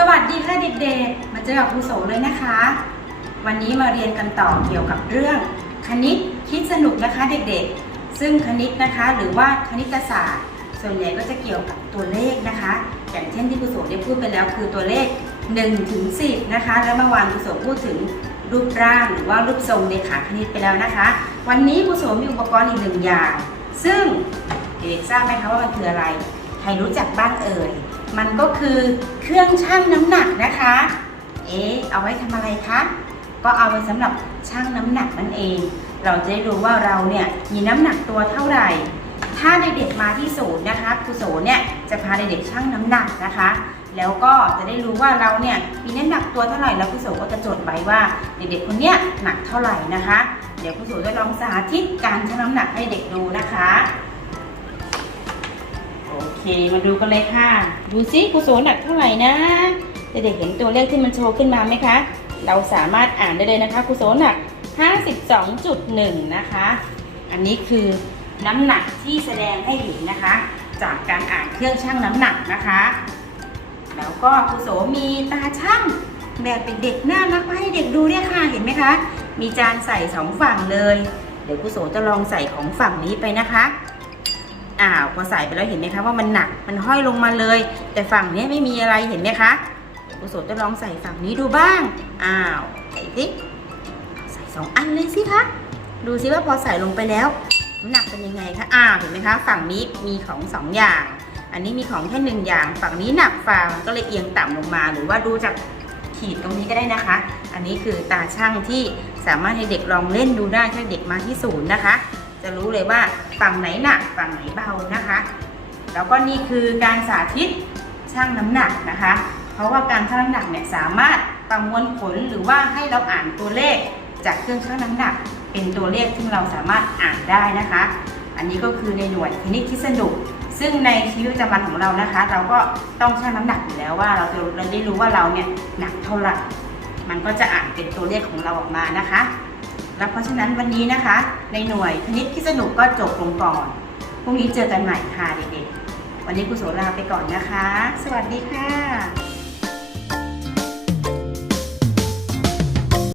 สวัสดีค่ะเด็กๆ มาเจอกับครูโสเลยนะคะ วันนี้มาเรียนกันต่อเกี่ยวกับเรื่อง คณิตคิดสนุกนะคะเด็กๆ ซึ่งคณิตนะคะ หรือว่าคณิตศาสตร์ ส่วนใหญ่ก็จะเกี่ยวกับตัวเลขนะคะ อย่างเช่นที่ครูโสได้พูดไปแล้วคือตัวเลข1ถึง10นะคะ แล้วเมื่อวานครูโสพูดถึงรูปร่างหรือว่ารูปทรงเลขาคณิตไปแล้วนะคะ วันนี้ครูโสมีอุปกรณ์อีกหนึ่งอย่าง ซึ่งเด็กๆทราบไหมคะว่ามันคืออะไร ใครรู้จักบ้างเอ่ย มันก็คือเครื่องชั่งน้ำหนักนะคะ เอ๊ะเอาไว้ทำอะไรคะ ก็เอาไว้สำหรับชั่งน้ำหนักนั่นเอง เราจะได้รู้ว่าเราเนี่ยมีน้ำหนักตัวเท่าไหร่ ถ้าเด็กๆมาที่ศูนย์นะคะครูโสเนี่ยจะพาเด็กๆชั่งน้ำหนักนะคะ แล้วก็จะได้รู้ว่าเราเนี่ยมีน้ำหนักตัวเท่าไหร่แล้วครูโสก็จะจดไว้ว่าเด็กๆคนเนี้ยหนักเท่าไหร่นะคะ เดี๋ยวครูโสจะลองสาธิตการชั่งน้ำหนักให้เด็กดูนะคะ เคมาดูกันเลยค่ะ ดูซิครูโสหนักเท่าไหร่นะเด็กๆเห็นตัวเลขที่มันโชว์ขึ้นมาไหมคะ เราสามารถอ่านได้เลยนะคะครูโสหนัก 52.1 นะคะ อันนี้คือน้ำหนักที่แสดงให้เห็นนะคะ จากการอ่านเครื่องชั่งน้ำหนักนะคะ แล้วก็ครูโสมีตาชั่งแบบเป็นเด็กน่ารักมาให้เด็กดูเนี่ยค่ะเห็นไหมคะ มีจานใส่สองฝั่งเลย เดี๋ยวครูโสจะลองใส่ของฝั่งนี้ไปนะคะ อ้าวพอใส่ไปแล้วเห็นไหมคะว่ามันหนักมันห้อยลงมาเลย แต่ฝั่งนี้ไม่มีอะไรเห็นไหมคะเดี๋ยวครูโสจะลองใส่ฝั่งนี้ดูบ้างอ้าวใส่สิใส่สองอันเลยสิคะดูสิว่าพอใส่ลงไปแล้วน้ำหนักเป็นยังไงคะอ้าวเห็นไหมคะ ฝั่งนี้มีของสองอย่าง อันนี้มีของแค่หนึ่งอย่าง ฝั่งนี้หนักฝ่ามันก็เลยเอียงต่ำลงมา หรือว่าดูจากขีดตรงนี้ก็ได้นะคะ อันนี้คือตาช่างที่สามารถให้เด็กลองเล่นดูได้ถ้าเด็กมาที่ศูนย์นะคะ จะรู้เลยว่าฝั่งไหนหนักฝั่งไหนเบานะคะ แล้วก็นี่คือการสาธิตชั่งน้ำหนักนะคะ เพราะว่าการชั่งน้ำหนักเนี่ยสามารถประมวลผลหรือว่าให้เราอ่านตัวเลข จากเครื่องชั่งน้ำหนัก เป็นตัวเลขที่เราสามารถอ่านได้นะคะ อันนี้ก็คือในหน่วยคณิตคิดสนุกซึ่งในชีวิตประจำวันของเรานะคะ เราก็ต้องชั่งน้ำหนักอยู่แล้วว่าเราจะเราได้รู้ว่าเราเนี่ยหนักเท่าไหร่มันก็จะอ่านเป็นตัวเลขของเราออกมานะคะ แล้วเพราะฉะนั้นวันนี้นะคะ ในหน่วยคณิตที่สนุกก็จบลงก่อนพรุ่งนี้เจอกันใหม่ค่ะเด็กๆวันนี้ครูโสลาไปก่อนนะคะ สวัสดีค่ะ